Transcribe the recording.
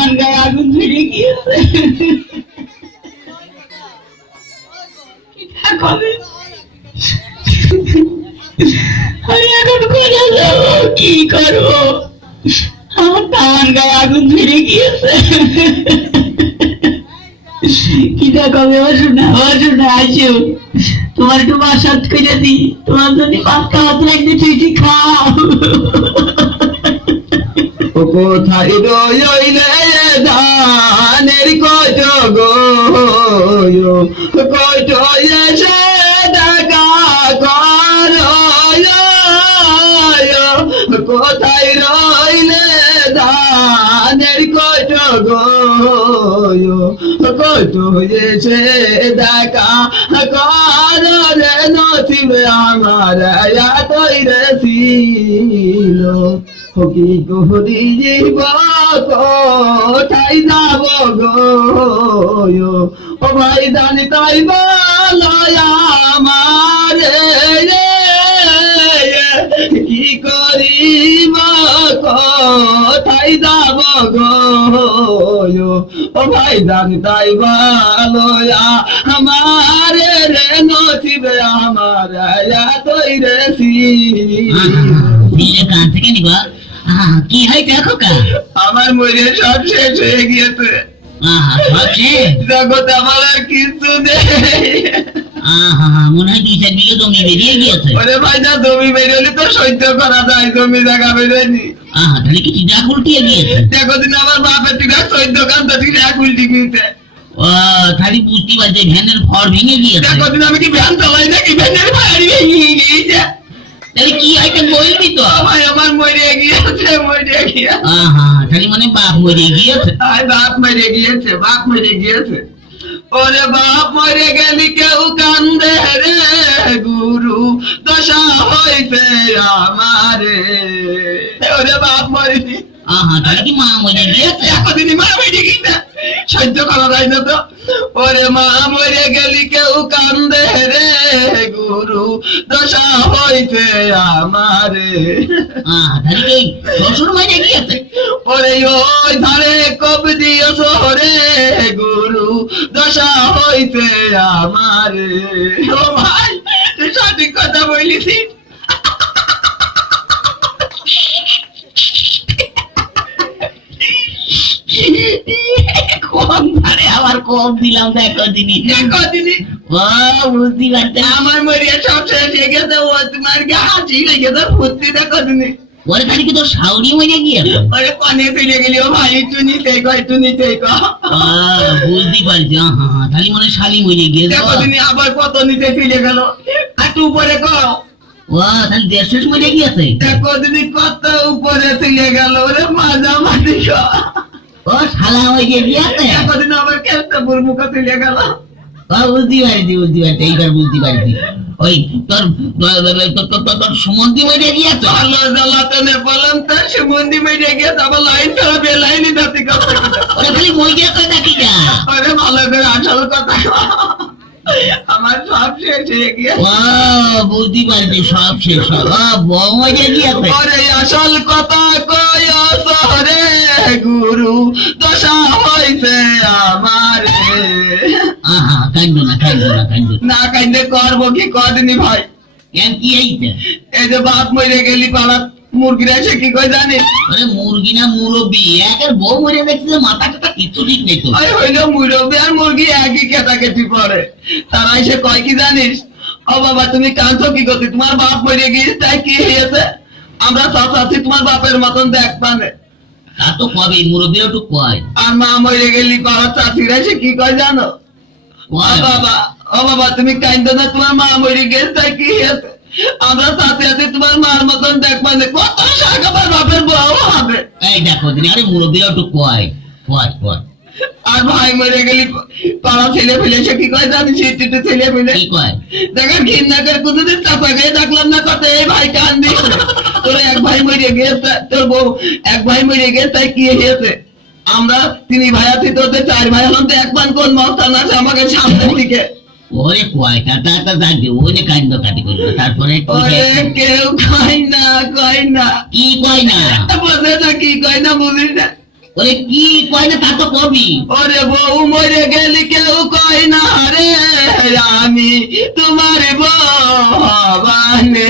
আমার গায়ে আগুন ধরে গিয়েছে। আমি এখন কোথায় যাবো, কি করবো? আমার তামান গায়ে আগুন ধরে গিয়েছে। কিটা কবে অসুনা আসো, তোমার একটু বাসাত করে দি, তোমার যদি ভাত খাওয়াতে লাগবে তুই খাও। কোথায় রইলে ধানের কত গো, কত এসে দেখা কর, কোথায় রইলে ধানের কত গো, কত এসে দেখা কর রে নসিবে আমার তৈরে ছিল। কি করি জীব কোথায় যাব গো, ও ভাই জানি তাই বলয় আমার, কি করিব কোথায় যাব গো, ও ভাই জানি তাই বলয় আমার রে নসিবে আমার তৈরে কান থেকে নিবা। কি হয় দেখো কা, আমার মরে সব শেষ হয়ে গিয়েছে। সব শেষ, জগতে আমার আর কিছু নেই। মনে হয় 2-4 বিঘে জমি বেরিয়ে গিয়েছে। ওরে ভাই না, জমি বেরোলে তো সহ্য করা যায়, জমি জায়গা বেরোয়নি। তাহলে কি টিকা উল্টিয়ে গিয়েছে? দেখো দিন আমার বাপের টিকা 14 কান তো টিকা উল্টি গিয়েছে। তাহলে বুঝতে পারছি ভ্যানের ফর ভেঙে গিয়েছে। দেখো দিন আমি কি ভ্যান চালাই নাকি, ভ্যানের ফায়ারি ভেঙে গিয়েছে। তাহলে কি হয়তো বলবি তো? আমার মরে গিয়েছে, মরে গিয়েছে। তাহলে মানে বাপ মরে গিয়েছে। বাপ মরে গিয়েছে, বাপ মরে গিয়েছে। ওরে বাপ মরে গেলি কেউ কান্দে রে, গুরু দশা হইছে আমারে। ওরে বাপ মরেছি। তাহলে কি মা মরে গিয়েছে? এতদিন মা মরে গিয়েছে, সহ্য করা যায় না তো। ওরে মা মরে গেলি কেউ কান্দে রে, গুরু দশা হইছে আমারে। তাহলে কি শ্বশুর মরে গিয়েছে? ওরে ওই ধারে কব দিয়েছ রে, গুরু দশা হইছে আমারে। ও ভাই, তুই সঠিক কথা বলিস। কম ধারে আবার কম দিলাম, দেখো দিনি বুঝতে পারছি। আমার মরিয়া সব শেষ হয়ে গেছে, ও তোমার কি হাসি লেগেছে, ফুর্তি দেখো দিনি। ওরে তাহলে কি তোর শাউরি মরে গিয়েছে? ওরে কনে চলে গেলি, ও ভাই একটু নিতে কো, একটু নিতে কো। বুঝতে পারছি। তাহলে মনে শালি মরে গিয়েছে। দেখো দিনি আবার কত নিতে চলে গেল, একটু উপরে কো। তাহলে দেড় শেষ মরে গিয়েছে। দেখো দিনি কত উপরে চলে গেল, ওরে মাজা মাটি কো। শালা মরে গিয়েছে। দেখো দিনি আবার কেমন বুড়মুখে চলে গেল। বুঝতে পারছি, এইবার বুঝতে পারছি। ওই তোর সুমন্তি মরে গিয়েছে। আল্লাহ জ্বালাতে নে বললাম তো, সুমন্দি মেরে গিয়েছে, আবার লাইন ছাড়া বেলাইনি দাতি কথা। ওরে খালি মই গিয়েছে নাকি যা? ওরে ভালো করে আসল কথা, আমার সব শেষ হয়ে গিয়েছে। বুঝতে পারছি, সব শেষ। বউ মরে গিয়েছে। ওরে আসল কথা কই সরে, গুরু দশা হইছে আমার। কান্দো না, না কান্দে করবো কি কদিনই ভাই। কেন কি হইছে? এই যে বাপ মরে গেলি পাড়াত মুরগিরা এসে কি কই জানিস? আরে মুরগি না মুরব্বি, একের বউ মরে দেখছি মাথা টাথা কিছু ঠিক নেই তো। হইলো মুরব্বি আর মুরগি একই কেটাকেটি পড়ে। তারা এসে কয় কি জানিস, ও বাবা তুমি কাঁদছো কি করতে, তোমার বাপ মরে গিয়েছে তাই কি হয়েছে, আমরা চাচ্ছি তোমার বাপের মতন দেখ পানে। তা তো কবে মুরব্বিরা একটু কয়। আর মা মরে গেলি পাড়ার চাচিরা এসে কি কয় জানো, ও বাবা তুমি কাঁদো না, তোমার মা মরে গেছে তাই কি হয়েছে, আমরা চাচি আছি তোমার মার মতন দেখ পানে, কত শাক আমার বাপের বউ হবে। এই দেখো দিন, আরে মুরব্বিরা একটু কয়। আর ভাই মরে গেলি পাড়া ছেলে ফেলে সে কি কয় জানিস, ছেলে ফেলে কি কয়, দেখা ঘৃণা করে কোনদিন চাপা গায়ে দেখলাম না, কত এই ভাই কান্দি তোর এক ভাই মরে গেছে, তোর বউ এক ভাই মরে গেছে তাই কি হয়েছে, আমরা 3 ভাই আছি, তোদের 4 ভাই হলাম, তো একবার কোন মস্তান আছে আমাকে সামনের দিকে। ওরে কয় কাটা যাকে ওরে কান্দ কাটি করলো, তারপরে কেউ কয় না কি কয় না, বোঝে না কি কয় না, বুঝিস না। ওরে কি কয় না তা তো কবি। ওরে বউ মরে গেলি কেউ কয় না রে আমি তোমার বউ হবানে